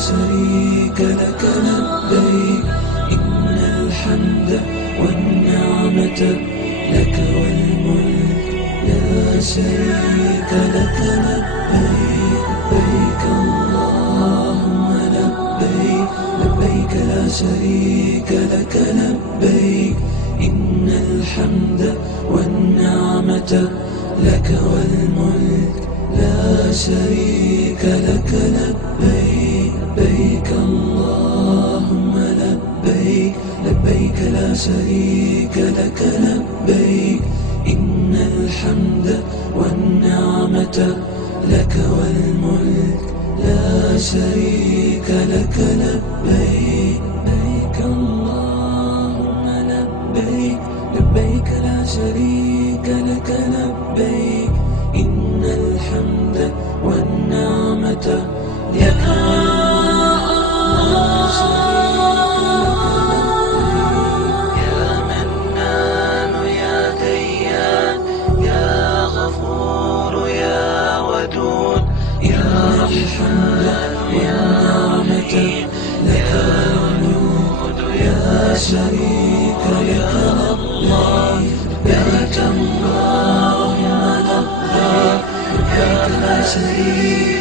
شريك لك لبيك إن الحمد والنعمة لك والملك لا شريك لك لبيك لبيك اللهم لبيك لبيك لا شريك لك لبيك إن الحمد والنعمة لك والملك لا شريك لك لبيك لبيك اللهم لبيك لبيك لا شريك لك لبيك إن الحمد والنعمة لك والملك لا شريك لك لبيك لبيك اللهم لبيك لبيك لا شريك لك لبيك إن الحمد والنعمة لك شريك لك لبيك اللهم لبيك لبيك لا شريك